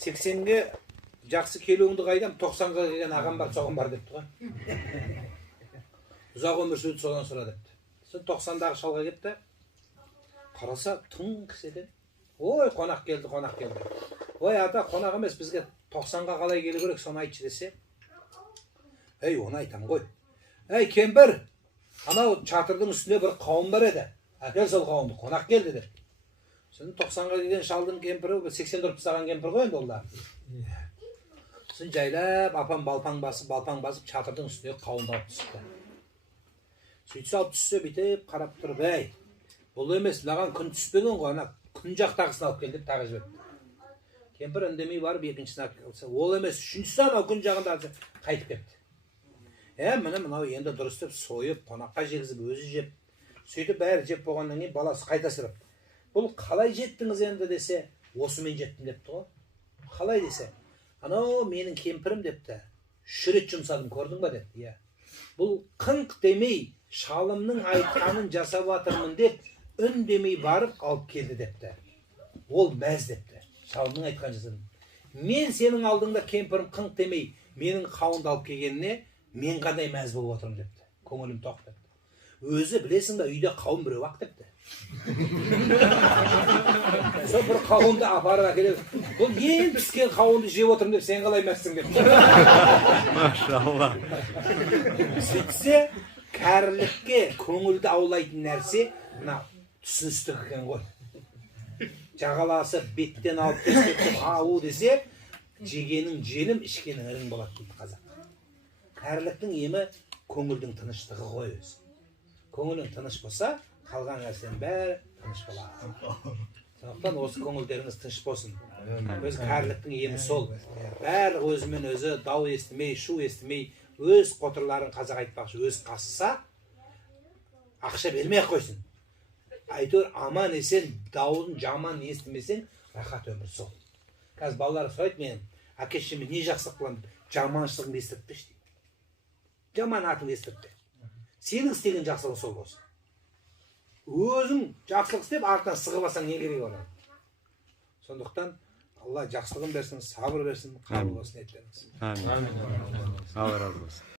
80'ge жақсы келуіңді қайдам, 90-ға келген ағам бар, соған бар депті ғой. Ұзақ өмір сүрді, содан сұра депті. Сол 90-дағы шалға кетті. Қараса, тың кісіден. Ой, қонақ келді. Ой, ата, қонақ емес, бізге 90-ға қалай келу керек, соны айтшы десе. Ей, оны айтам ғой. Ей, кемпір, анау чатырдың үстінде бір қауым бар еді. Әкел сол қауымды, қонақ келді деп. Сен 90-ға келген шалдың кемпірі, 80 тұрып тастаған кемпір ғой енді олар. Сен жайлап, апам балпаң басып, чатырдың үстіне қауымды алып түсіпті. Сөйтсе алып түссе, бүйтіп қарап тұрып, ей, бұл емес, мынаған күн түспеген ғой, ана күн жақтағысын алып кел деп тағы жіберді. Кемпір үндемей барып, екіншісін алып келсе, ол емес, үшіншісі анау күн жағында қайтып кетті. Мынау енді дұрыс деп сойып, қонаққа жегізіп, өзі жеп, сөйтіп бәрі жеп болғаннан кейін баласы қайта сұрап, бұл қалай жеттіңіз енді десе, осымен жеттім депті ғой. Қалай десе, анау менің кемпірім депті, 3 рет жұмсадым, көрдің ба депті. Бұл қыңқ демей, шалымның айтқанын жасап жатырмын деп, үндемей барып алып келді депті. Ол мәз депті, шалымның айтқан жасадым. Мен сенің алдыңда кемпірім қыңқ демей, менің қауынды алып келгеніне, мен қандай мәз болып отырмын депті. Көңілім тоқ депті. Өзі білесің ба, үйде қауын біреу ақ депті. Сол бір қауынды апарып әкеледі. Бұл ең піскен қауынды жеп отырмын деп, сен қалай мәзсің депті. Машалла. Сөйтсе, кәрілікке көңілді аулайтын нәрсе, мына түсіністік екен ғой. Жағаласы беттен алып тестеп, ау десе, жегенің желім, ішкенің ірің болады дейді қазақ. Кәріліктің емі көңілдің тыныштығы ғой өзі. Көңілің тыныш болса, қалған нәрсенің бәрі тыныш болады. Сондықтан осы көңілдеріңіз тыныш болсын. Өз кәріліктің емі сол. Бәрі өзімен өзі дау естімей, шу естімей, өз қотырларын қазақ айтпақшы, өз қасыса, ақша бермей-ақ қойсын. Әйтеуір аман есен, дауын жаман естімесең, рахат өмір сол. Қазір балалар сұрайды мен, әке-шешеме не жақсылық қыламын, жаманшылығыңды естіртпеші дейді. Жаман атыңды естіртпе. Сенің істеген жақсылық сол болсын. Өзің жақсылық істеп, артынан сығып алсаң не керек оған? Сондықтан Алла жақсылығын берсін, сабыр берсін, қабыл болсын еттеріңіз. Амин. Алла разы болсын.